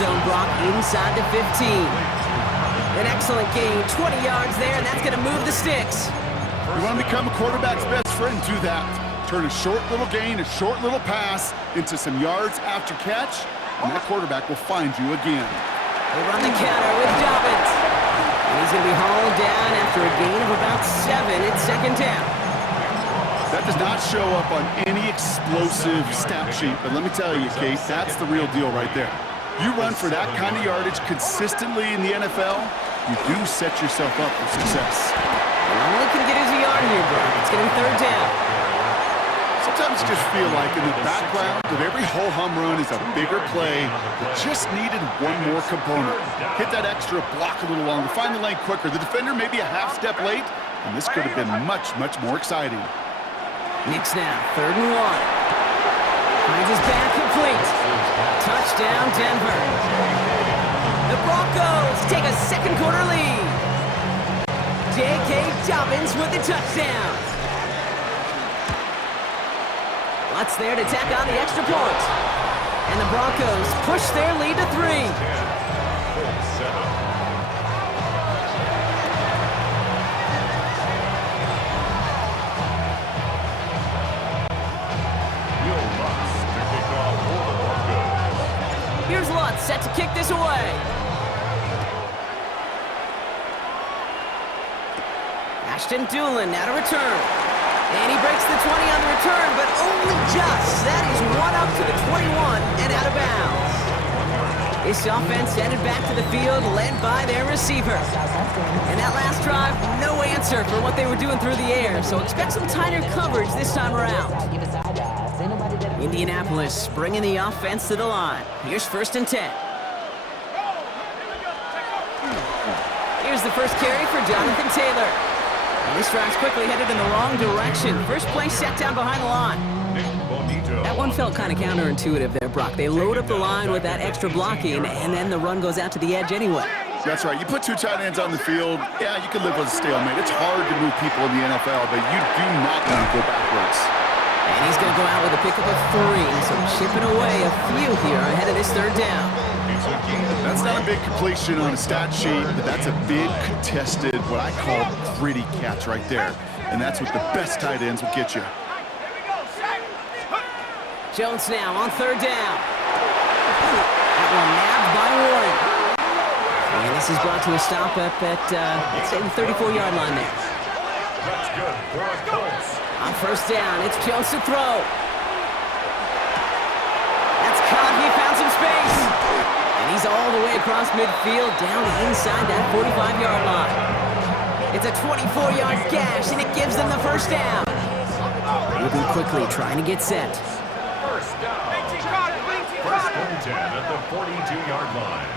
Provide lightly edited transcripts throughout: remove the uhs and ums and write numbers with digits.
zone, Brock, inside the 15. An excellent gain, 20 yards there, and that's going to move the sticks. You want to become a quarterback's best friend, do that. Turn a short little gain, a short little pass into some yards after catch, and that quarterback will find you again. They run the counter with Dobbins. And he's going to be hauled down after a gain of about 7. It's second down. That does not show up on any explosive stat sheet, but let me tell you, Kate, that's the real deal right there. You run for that kind of yardage consistently in the NFL, you do set yourself up for success. And all he can get is a yard here, Brock. It's going to be third down. Sometimes you just feel like in the background of every ho-hum run is a bigger play that just needed one more component. Hit that extra block a little longer, find the lane quicker. The defender may be a half step late, and this could have been much, much more exciting. Knicks now, 3rd and 1. Finds his back complete. Touchdown, Denver. The Broncos take a second quarter lead. J.K. Dobbins with the touchdown. Lutz there to tack on the extra point. And the Broncos push their lead to 3. Here's Lutz set to kick this away. Ashton Doolin now to return. And he breaks the 20 on the return, but only just. That is one up to the 21 and out of bounds. This offense headed back to the field, led by their receiver. And that last drive, no answer for what they were doing through the air, so expect some tighter coverage this time around. Indianapolis bringing the offense to the line. Here's 1st and 10. Here's the first carry for Jonathan Taylor. And this drive's quickly headed in the wrong direction. First play set down behind the line. That one felt kind of counterintuitive there, Brock. They load up the line with that extra blocking, and then the run goes out to the edge anyway. That's right. You put 2 tight ends on the field, yeah, you can live with a stalemate. It's hard to move people in the NFL, but you do not want to go backwards. And he's going to go out with a pickup of 3, so chipping away a few here ahead of this 3rd down. That's not a big completion on a stat sheet, but that's a big contested, what I call gritty catch right there. And that's what the best tight ends will get you. Jones now on 3rd down. That one nabbed by Warren. And this is brought to a stop up at, let's say, the 34-yard line there. That's good for a Colts. On 1st down, it's Jones to throw. That's caught. He found some space. And he's all the way across midfield, down inside that 45-yard line. It's a 24-yard gash, and it gives them the 1st down. Moving quickly, trying to get set. 1st down. 1st and 10 at the 42-yard line.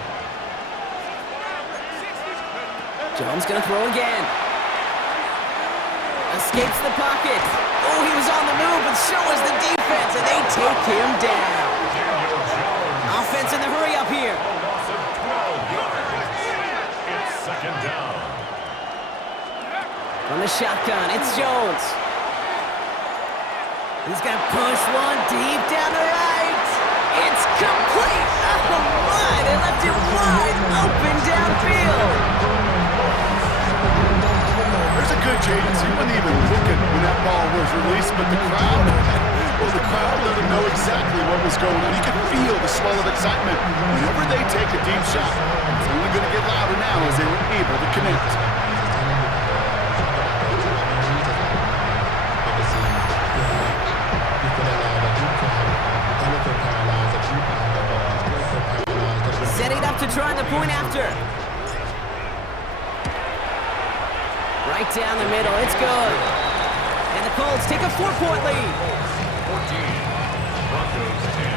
Jones going to throw again. Escapes the pocket. Oh, he was on the move, but so was the defense, and they take him down. Offense in the hurry up here. Loss of 12 yards. It's 2nd down. From the shotgun, it's Jones. He's going to push one deep down the right. It's complete. Oh, my. They left it wide open downfield. There's a good chance he wasn't even looking when that ball was released, but the crowd let him know exactly what was going on. You could feel the swell of excitement. Whenever they take a deep shot, it's only going to get louder now as they were able to connect. Setting up to try the point after. Right down the middle, it's good. And the Colts take a 4-point lead. 14, Broncos 10.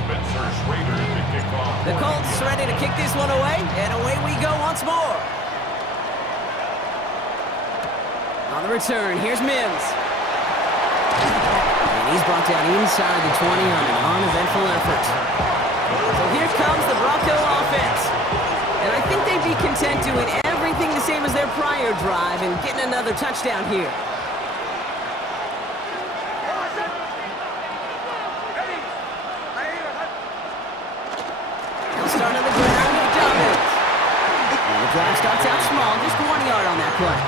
Spencer Schrader to kick off. The Colts ready to kick this one away, and away we go once more. On the return, here's Mims. And he's brought down inside the 20 on an uneventful effort. So here comes the Bronco offense. And I think they'd be content doing everything prior drive and getting another touchdown here. They'll start on the ground with Dobbins. And the drive starts out small, just 1 yard on that play.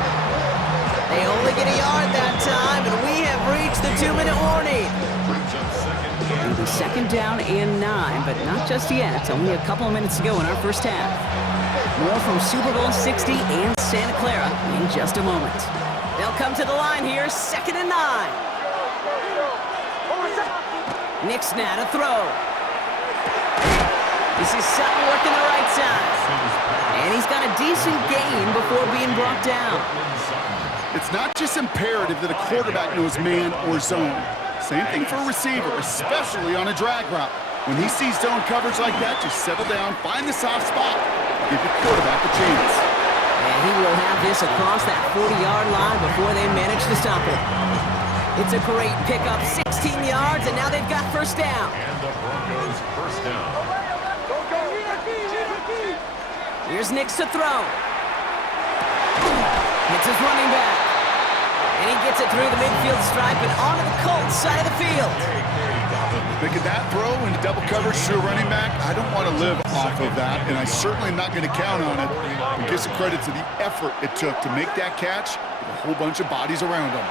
They only get a yard that time, and we have reached the 2-minute warning. It'll be second down and 9, but not just yet. Only a couple of minutes to go in our first half. More from Super Bowl 60 and Santa Clara in just a moment. They'll come to the line here, second and 9. Nick snap to throw. This is Sutton working the right side. And he's got a decent gain before being brought down. It's not just imperative that a quarterback knows man or zone. Same thing for a receiver, especially on a drag route. When he sees zone coverage like that, just settle down, find the soft spot, give your quarterback a chance. And he will have this across that 40-yard line before they manage to stop it. It's a great pickup, 16 yards, and now they've got first down. And the Broncos first down. Here's Nix to throw. It's his running back. And he gets it through the midfield stripe and onto the Colts side of the field. Making that throw into double coverage to a running back, I don't want to live off of that, and I certainly am not going to count on it. And give some credit to the effort it took to make that catch with a whole bunch of bodies around him.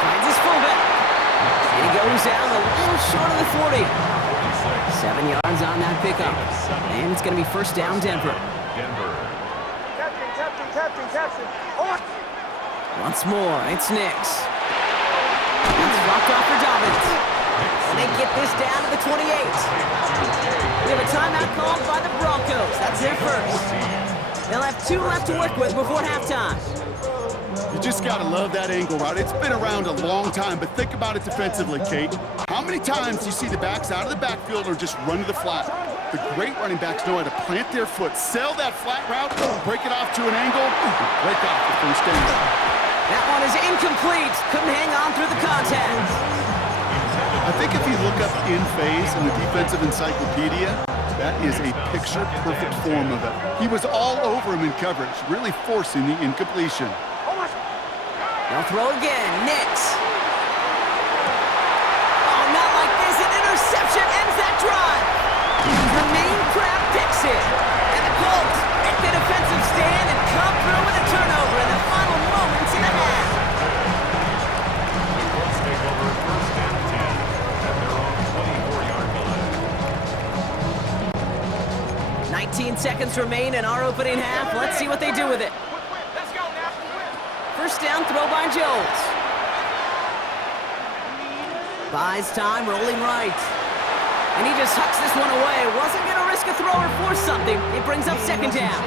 Finds his fullback. And he goes down a little short of the 40. 7 yards on that pickup. And it's going to be first down, Denver. Captain. Once more, it's Nix. It's dropped off for Dobbins. And they get this down to the 28. We have a timeout called by the Broncos. That's their first. They'll have 2 left to work with before halftime. You just got to love that angle route. It's been around a long time, but think about it defensively, Kate. How many times do you see the backs out of the backfield or just run to the flat? The great running backs know how to plant their foot, sell that flat route, break it off to an angle, and break off the first down. That one is incomplete. Couldn't hang on through the contact. I think if you look up in phase in the defensive encyclopedia, that is a picture-perfect form of it. He was all over him in coverage, really forcing the incompletion. They'll throw again. Nix. Oh, not like this. An interception ends that drive. Jermaine Pratt picks it. And the Colts make the defensive stand and come through with a turnover in the final moments of the half. Colts take over first and 10 at their own 24-yard line. 19 seconds remain in our opening half. Let's see what they do with it. First down throw by Jones. Buys time, rolling right. And he just hucks this one away. Wasn't going to risk a throw or force something. It brings up second down.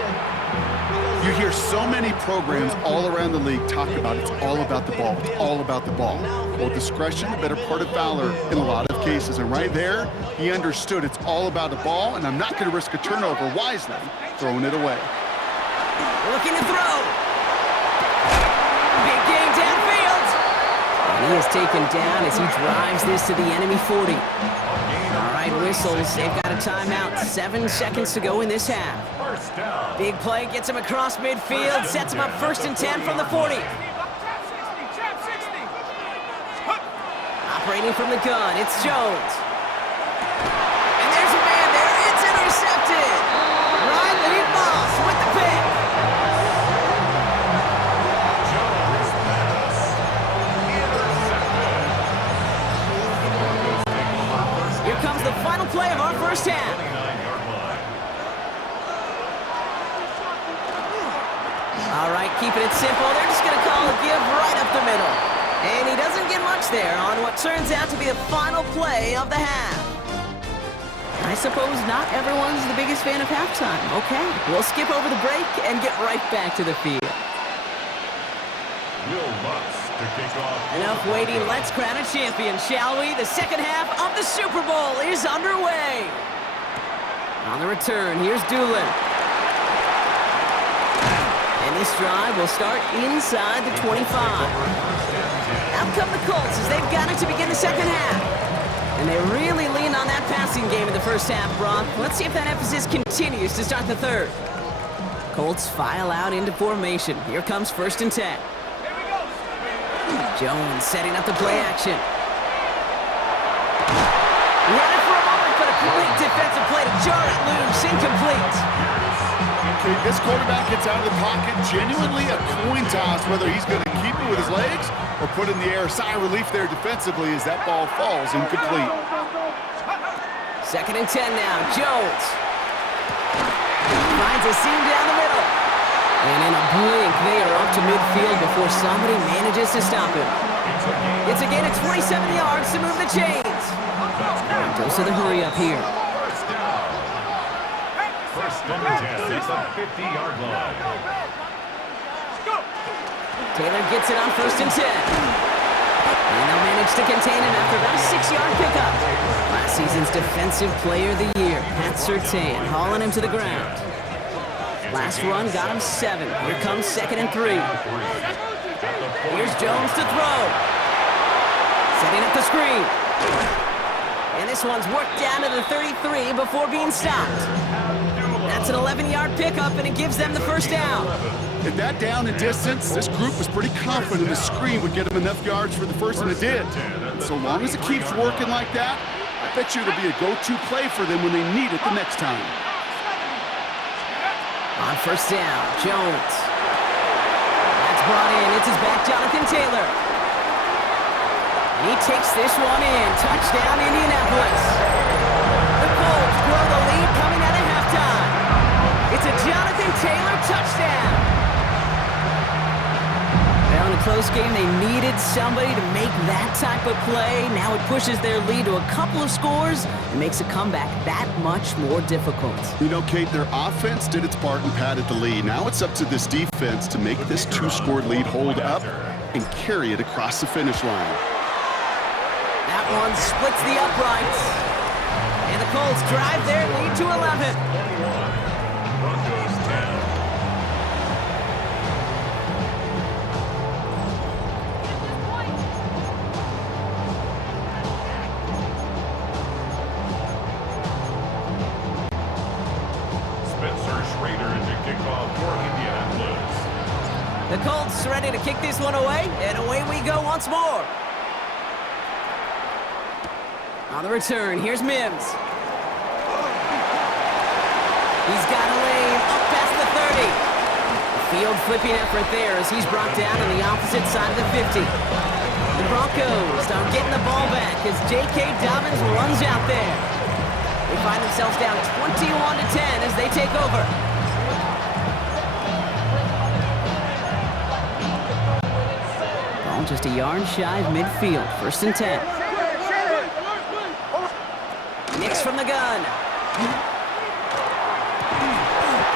You hear so many programs all around the league talk about it's all about the ball. It's all about the ball. Well, discretion, the better part of valor in a lot of cases. And right there, he understood it's all about the ball, and I'm not going to risk a turnover wisely, throwing it away. Looking to throw. Big gain downfield. And he is taken down as he drives this to the enemy 40. All right, whistles. They've got a timeout. 7 seconds to go in this half. Big play gets him across midfield. Sets him up first and 10 from the 40. Operating from the gun, it's Jones. And there's a man there. It's intercepted. Riley Moss with the pick. Here comes the final play of our first half. All right, keeping it simple. They're just going to call a give right up the middle. And he doesn't get much there on what turns out to be the final play of the half. I suppose not everyone's the biggest fan of halftime. Okay, we'll skip over the break and get right back to the field. Will Lutz to kick off. Enough waiting, let's crown a champion, shall we? The second half of the Super Bowl is underway. On the return, here's Doolin. And this drive will start inside the 25. Out come the Colts as they've got it to begin the second half. And they really leaned on that passing game in the first half, Brock. Let's see if that emphasis continues to start the third. Colts file out into formation. Here comes 1st and 10. Jones setting up the play action. Running for a moment, but a great defensive play to jar it loose. Incomplete. Okay, this quarterback gets out of the pocket. Genuinely a coin toss whether he's going to keep it with his legs or put in the air. Sigh of relief there defensively as that ball falls incomplete. 2nd and 10 now. Jones finds a seam down the middle. And in a blink, they are up to midfield before somebody manages to stop him. It's a gain of 27 yards to move the chains. Goes to the hurry up here. 1st and 10 at the 50-yard line. Taylor gets it on 1st and 10. And they'll manage to contain him after about a 6-yard pickup. Last season's Defensive Player of the Year, Pat Surtain, hauling him to the ground. Last run got him 7. Here comes 2nd and 3. Here's Jones to throw. Setting up the screen. And this one's worked down to the 33 before being stopped. That's an 11-yard pickup, and it gives them the 1st down. At that down and distance, this group was pretty confident the screen would get them enough yards for the 1st, and it did. So long as it keeps working like that, I bet you it'll be a go-to play for them when they need it the next time. On 1st down, Jones. That's brought in. It's his back, Jonathan Taylor. And he takes this one in. Touchdown, Indianapolis. The Colts grow the lead coming out of halftime. It's a Jonathan Taylor touchdown. Well, in a close game, they needed somebody to make that type of play. Now it pushes their lead to a couple of scores and makes a comeback that much more difficult. You know, Kate, their offense did its part and padded the lead. Now it's up to this defense to make this 2-score lead hold up and carry it across the finish line. That one splits the uprights. And the Colts drive their lead to 11. Broncos 10. The Colts ready to kick this one away, and away we go once more. On the return, here's Mims. He's got a lane up past the 30. A field flipping effort there as he's brought down on the opposite side of the 50. The Broncos are getting the ball back as J.K. Dobbins runs out there. They find themselves down 21-10 as they take over. Ball just a yard shy of midfield. 1st and 10. Knicks from the gun.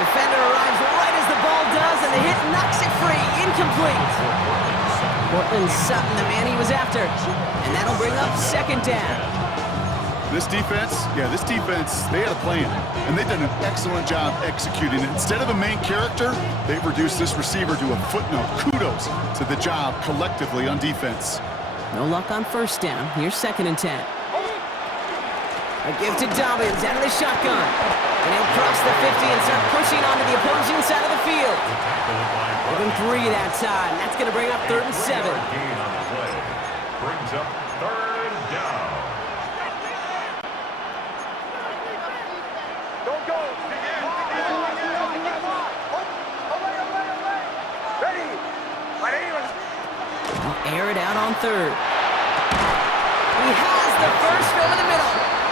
Defender arrives right as the ball does, and the hit knocks it free. Incomplete. Cortland Sutton, the man he was after. And that'll bring up 2nd down. This defense, they had a plan, and they've done an excellent job executing it. Instead of a main character, they've reduced this receiver to a footnote. Kudos to the job collectively on defense. No luck on 1st down. Here's 2nd and 10. A give to Dobbins out of the shotgun. And he'll cross the 50 and start pushing onto the opposing side of the field. Give him 3 that time. That's going to bring up 3rd and 7. Gain on the play. Brings up 3rd down. Don't go. Ready. I'll air it out on 3rd. He has the 1st over the middle.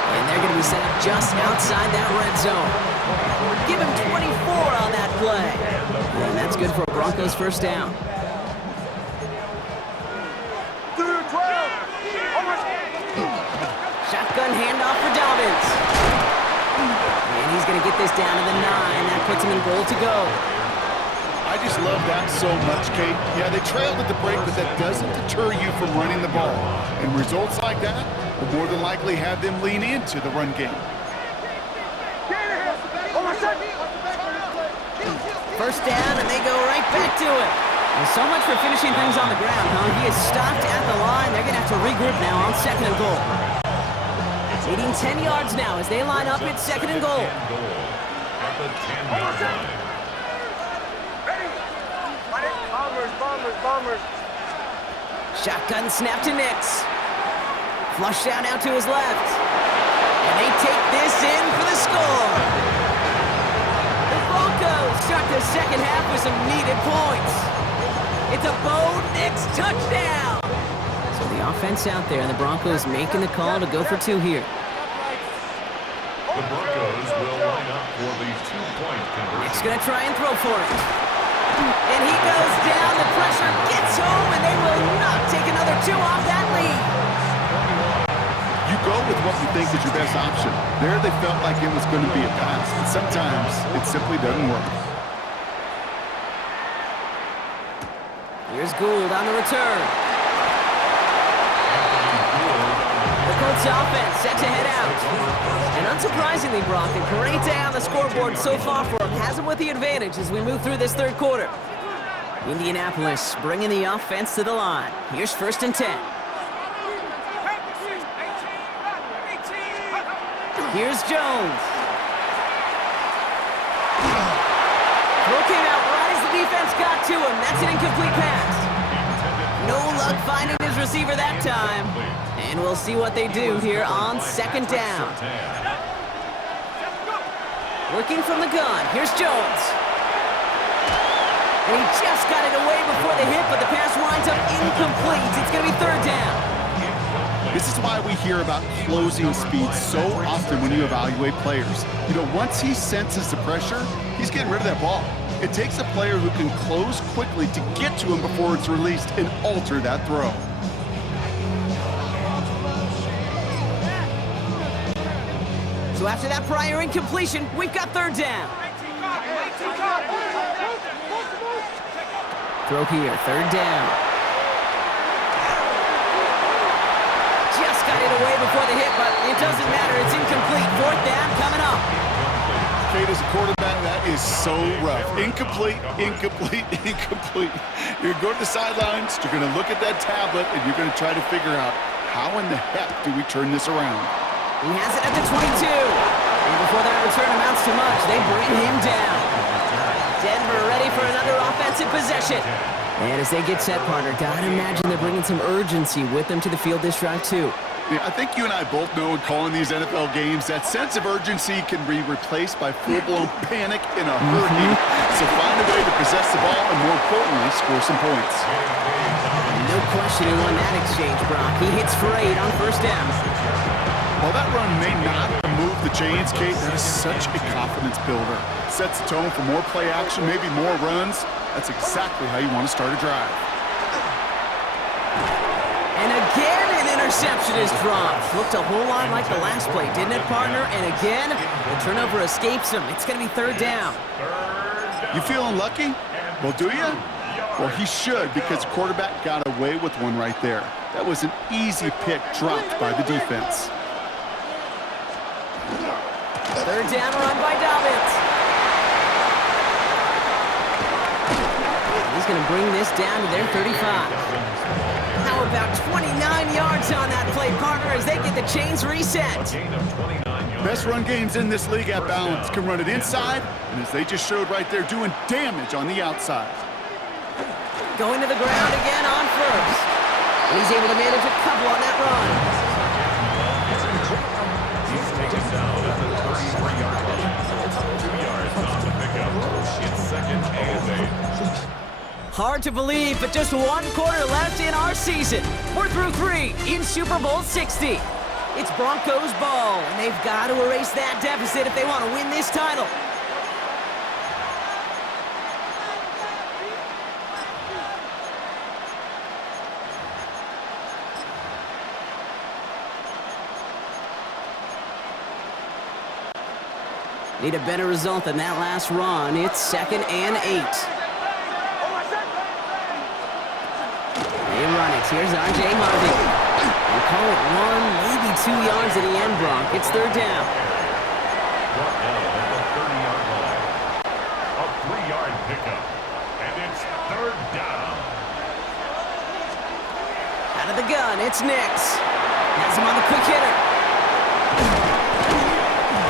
And they're going to be set up just outside that red zone. Give him 24 on that play. And that's good for a Broncos 1st down. Shotgun handoff for Dobbins. And he's going to get this down to the 9. That puts him in goal to go. I just love that so much, Kate. Yeah, they trailed at the break, but that doesn't deter you from running the ball. And results like that will more than likely have them lean into the run game. 1st down, and they go right back to it. Well, so much for finishing things on the ground, huh? He is stopped at the line. They're going to have to regroup now on 2nd and goal. Leading 10 yards now as they line up at 2nd and goal. At the 10-yard line. Shotgun snap to Nix. Flush down out to his left. And they take this in for the score. The Broncos start the second half with some needed points. It's a Bo Nix touchdown. So the offense out there, and the Broncos making the call to go for two here. The Broncos will line up for the two-point conversion. Nick's going to try and throw for it. And he goes down. The pressure gets home, and they will not take another two off that lead. You go with what you think is your best option. There they felt like it was going to be a pass, but sometimes it simply doesn't work. Here's Gould on the return. The Colts offense set to head out. And unsurprisingly, Brock, a great day on the scoreboard so far for him. Has him with the advantage as we move through this third quarter. Indianapolis bringing the offense to the line. Here's 1st and 10. Here's Jones. Throw came out right as the defense got to him. That's an incomplete pass. No luck finding his receiver that time. And we'll see what they do here on 2nd down. Working from the gun. Here's Jones. And he just got it away before the hit, but the pass winds up incomplete. It's going to be 3rd down. This is why we hear about closing speed so often when you evaluate players. You know, once he senses the pressure, he's getting rid of that ball. It takes a player who can close quickly to get to him before it's released and alter that throw. So after that prior incompletion, we've got 3rd down. Throw here, 3rd down. Just got it away before the hit, but it doesn't matter. It's incomplete. 4th down coming up. Kate, as a quarterback, that is so rough. Incomplete, incomplete, incomplete. You're going to go to the sidelines, you're going to look at that tablet, and you're going to try to figure out how in the heck do we turn this around. He has it at the 22. And before that return amounts to much, they bring him down. Denver ready for another offensive possession. And as they get set, partner, gotta imagine they're bringing some urgency with them to the field this drive, too. Yeah, I think you and I both know in calling these NFL games, that sense of urgency can be replaced by full-blown panic in a hurry. So find a way to possess the ball and, more importantly, score some points. No question he won that exchange, Brock. He hits for 8 on 1st down. While that run may not move the chains, Kate, that is such a confidence builder. Sets the tone for more play action, maybe more runs. That's exactly how you want to start a drive. And again, an interception is dropped. Looked a whole lot like the last play, didn't it, partner? And again, the turnover escapes him. It's going to be 3rd down. You feeling lucky? Well, do you? Well, he should, because the quarterback got away with one right there. That was an easy pick dropped by the defense. 3rd down run by Dobbins. He's going to bring this down to their 35. How about 29 yards on that play, partner, as they get the chains reset? Best run games in this league at balance can run it inside, and as they just showed right there, doing damage on the outside. Going to the ground again on 1st. And he's able to manage a couple on that run. He's taken down at the 33-yard line. 2 yards on the pickup. It's 2nd and 8. Hard to believe, but just 1 quarter left in our season. We're through 3 in Super Bowl 60. It's Broncos ball, and they've got to erase that deficit if they want to win this title. Need a better result than that last run. It's 2nd and 8. They run it. Here's R.J. Harvey. And call it 1, maybe 2 yards at the end, Bronk. It's 3rd down. Brought down at the 30-yard line. A 3-yard pickup. And it's 3rd down. Out of the gun, it's Nix. Has him on the quick hitter.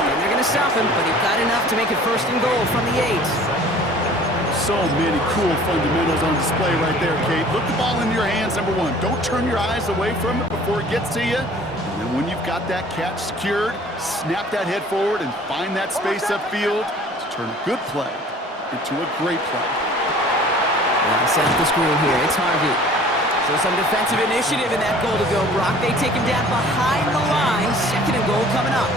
And they're going to stop him, but he got enough to make it 1st and goal from the 8. So many cool fundamentals on display right there, Kate. Look the ball into your hands, number one. Don't turn your eyes away from it before it gets to you. And then when you've got that catch secured, snap that head forward and find that space upfield to turn a good play into a great play. Well, set up the screen here. It's Harvey. So some defensive initiative in that goal to go, Brock. They take him down behind the line. Second and goal coming up.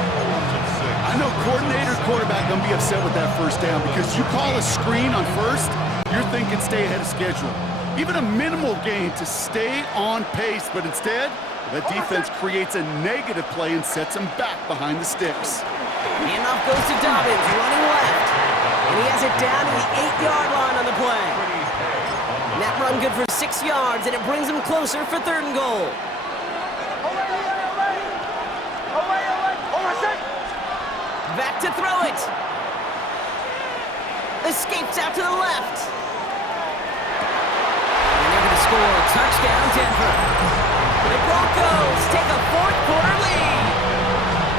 I know coordinator, quarterback going to be upset with that first down because you call a screen on first, you're thinking stay ahead of schedule. Even a minimal gain to stay on pace, but instead, that defense creates a negative play and sets them back behind the sticks. Handoff goes to Dobbins, running left. And he has it down to the 8-yard line on the play. And that run good for 6 yards, and it brings him closer for third and goal. Back to throw it. Escapes out to the left. And they're going to score. Touchdown, Denver. The Broncos take a fourth-quarter lead.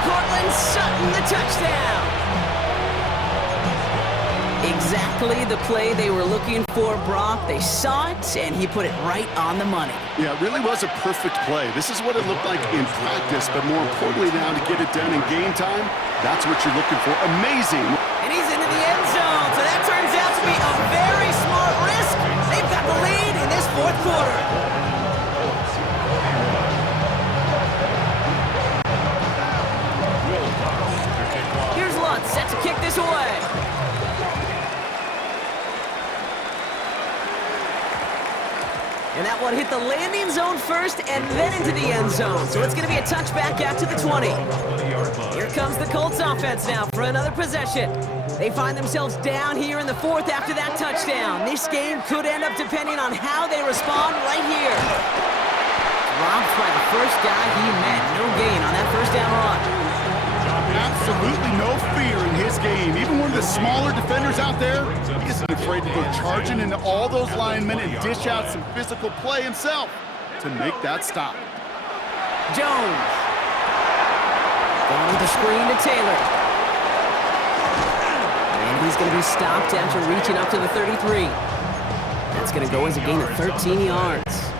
Cortland Sutton, the touchdown. Exactly the play they were looking for, Brock. They saw it, and he put it right on the money. Yeah, it really was a perfect play. This is what it looked like in practice, but more importantly now to get it done in game time, that's what you're looking for. Amazing. And he's into the end zone, so that turns out to be a very smart risk. They've got the lead in this fourth quarter. Here's Lutz, set to kick this away. And that one hit the landing zone first and then into the end zone. So it's going to be a touchback out to the 20. Here comes the Colts offense now for another possession. They find themselves down here in the fourth after that touchdown. This game could end up depending on how they respond right here. Robbed by the first guy he met. No gain on that first down run. Absolutely no fear in his game. Even one of the smaller defenders out there, he isn't afraid to go charging into all those linemen and dish out some physical play himself to make that stop. Jones. Going with the screen to Taylor. And he's going to be stopped after reaching up to the 33. That's going to go as a gain of 13 yards.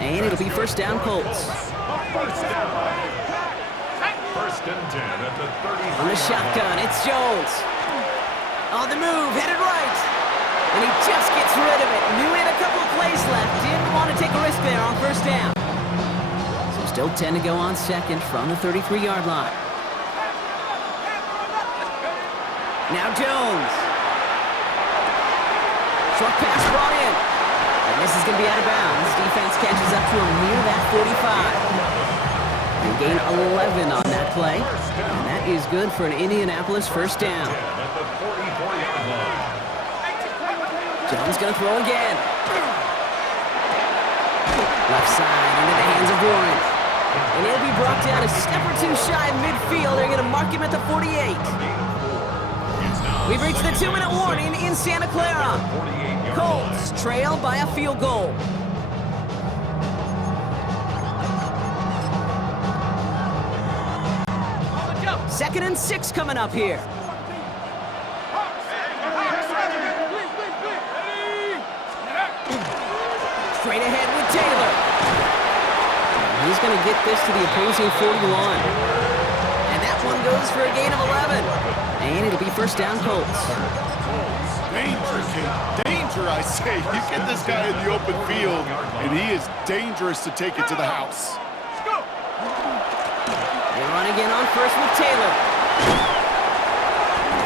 And it'll be first down, Colts. First and 10 at the 30. On the shotgun, it's Jones. On the move, headed right. And he just gets rid of it. Knew he had a couple of plays left. Didn't want to take a risk there on first down. So still 10 to go on second from the 33-yard line. Now Jones. Short pass brought in. And this is going to be out of bounds. Defense catches up to him near that 45. And gain 11 on that play. And that is good for an Indianapolis first down. Jones going to throw again. Left side into the hands of Warren. And he'll be brought down a step or two shy of midfield. They're going to mark him at the 48. We've reached the 2-minute warning in Santa Clara. Colts trail by a field goal. Second and 6 coming up here. Straight ahead with Taylor. He's going to get this to the opposing 41. And that one goes for a gain of 11. And it'll be first down, Colts. Danger, Kate. Danger, I say. You get this guy in the open field, and he is dangerous to take it to the house. They run again on first with Taylor.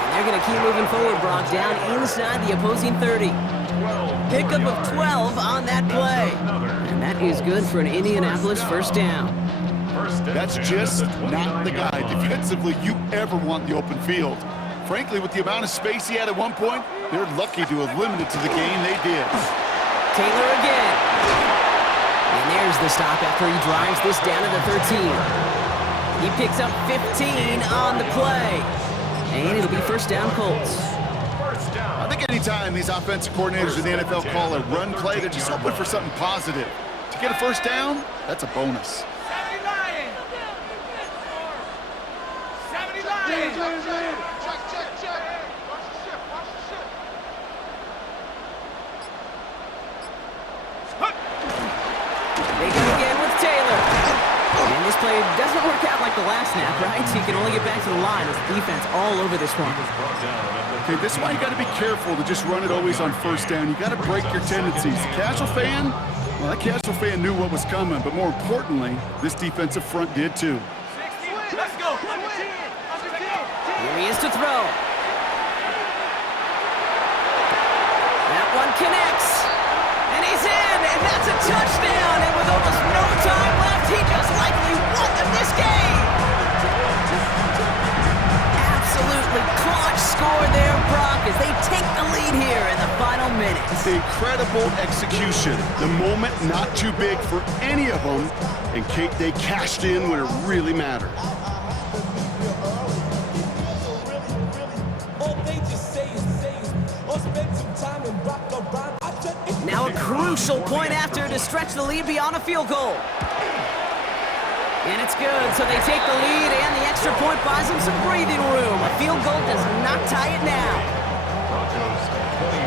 And they're going to keep moving forward, Brock, down inside the opposing 30. Pickup of 12 on that play. And that is good for an Indianapolis first down. That's just not the guy defensively you ever want in the open field. Frankly, with the amount of space he had at one point, they're lucky to have limited to the gain they did. Taylor again. And there's the stop after he drives this down to the 13. He picks up 15 on the play. And it'll be first down, Colts. I think anytime these offensive coordinators in the NFL call a run play, they're just hoping for something positive. To get a first down, that's a bonus. play doesn't work out like the last snap, right? So you can only get back to the line as defense all over this one. Okay, this is why you got to be careful to just run it always on first down. You got to break your tendencies. The casual fan, well, that casual fan knew what was coming, but more importantly, this defensive front did too. Let's go. Here he is to throw. That one connects. And he's in, and that's a touchdown. And with almost no time left, he just likely won them this game. Absolutely clutch score there, Brock, as they take the lead here in the final minutes. Incredible execution. The moment not too big for any of them, and Kate, they cashed in when it really mattered. Now a crucial point after to stretch the lead beyond a field goal. And it's good, so they take the lead, and the extra point buys them some breathing room. A field goal does not tie it now. Broncos 24.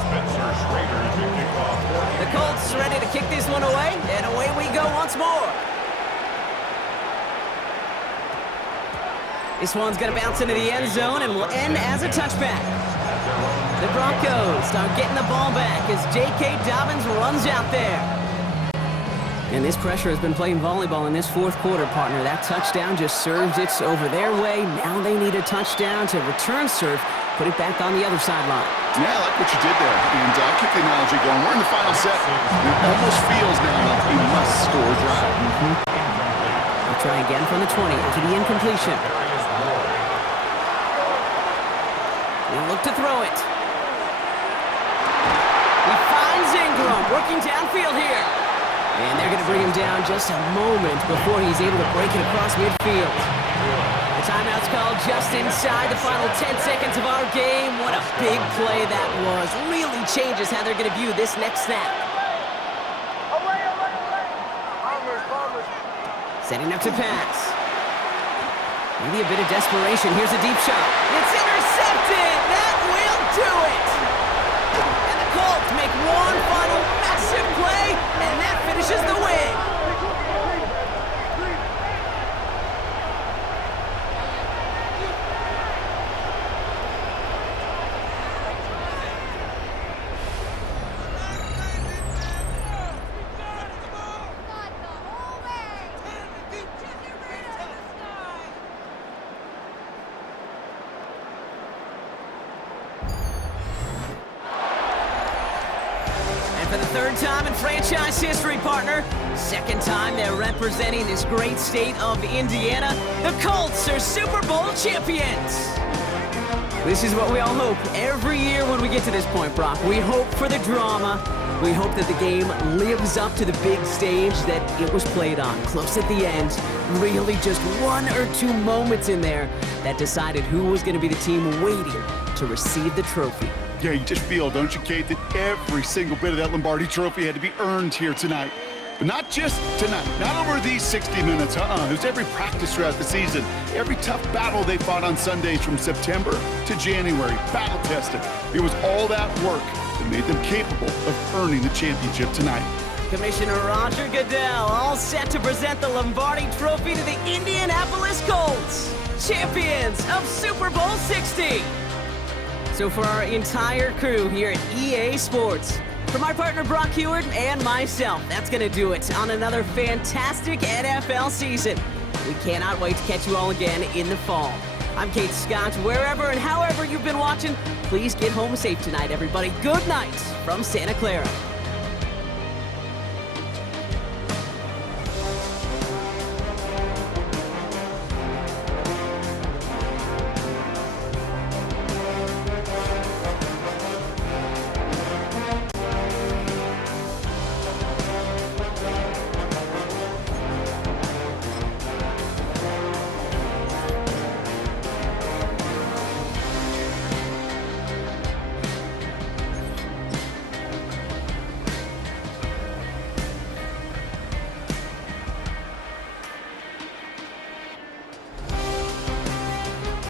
Spencer Schrader to kick off. The Colts ready to kick this one away, and away we go once more. This one's going to bounce into the end zone and will end as a touchback. The Broncos start getting the ball back as J.K. Dobbins runs out there. And this pressure has been playing volleyball in this fourth quarter, partner. That touchdown just serves it over their way. Now they need a touchdown to return serve, put it back on the other sideline. Yeah, I like what you did there. And I'll keep the analogy going. We're in the final set. It almost feels now like a must-score drive. They'll try again from the 20 after the incompletion. They'll look to throw it. He finds Ingram working downfield here. And they're going to bring him down just a moment before he's able to break it across midfield. The timeout's called just inside the final 10 seconds of our game. What a big play that was. Really changes how they're going to view this next snap. Setting up to pass. Maybe a bit of desperation. Here's a deep shot. It's intercepted. That will do it. And the Colts make one final massive play, and that finishes the win. For the third time in franchise history, partner. Second time they're representing this great state of Indiana. The Colts are Super Bowl champions. This is what we all hope every year when we get to this point, Brock. We hope for the drama. We hope that the game lives up to the big stage that it was played on. Close at the end. Really just one or two moments in there that decided who was going to be the team waiting to receive the trophy. Yeah, you just feel, don't you, Kate, that every single bit of that Lombardi trophy had to be earned here tonight. But not just tonight, not over these 60 minutes, It was every practice throughout the season, every tough battle they fought on Sundays from September to January, battle tested. It was all that work that made them capable of earning the championship tonight. Commissioner Roger Goodell all set to present the Lombardi Trophy to the Indianapolis Colts, champions of Super Bowl 60. So for our entire crew here at EA Sports, for my partner Brock Heward and myself, that's going to do it on another fantastic NFL season. We cannot wait to catch you all again in the fall. I'm Kate Scott. Wherever and however you've been watching, please get home safe tonight, everybody. Good night from Santa Clara.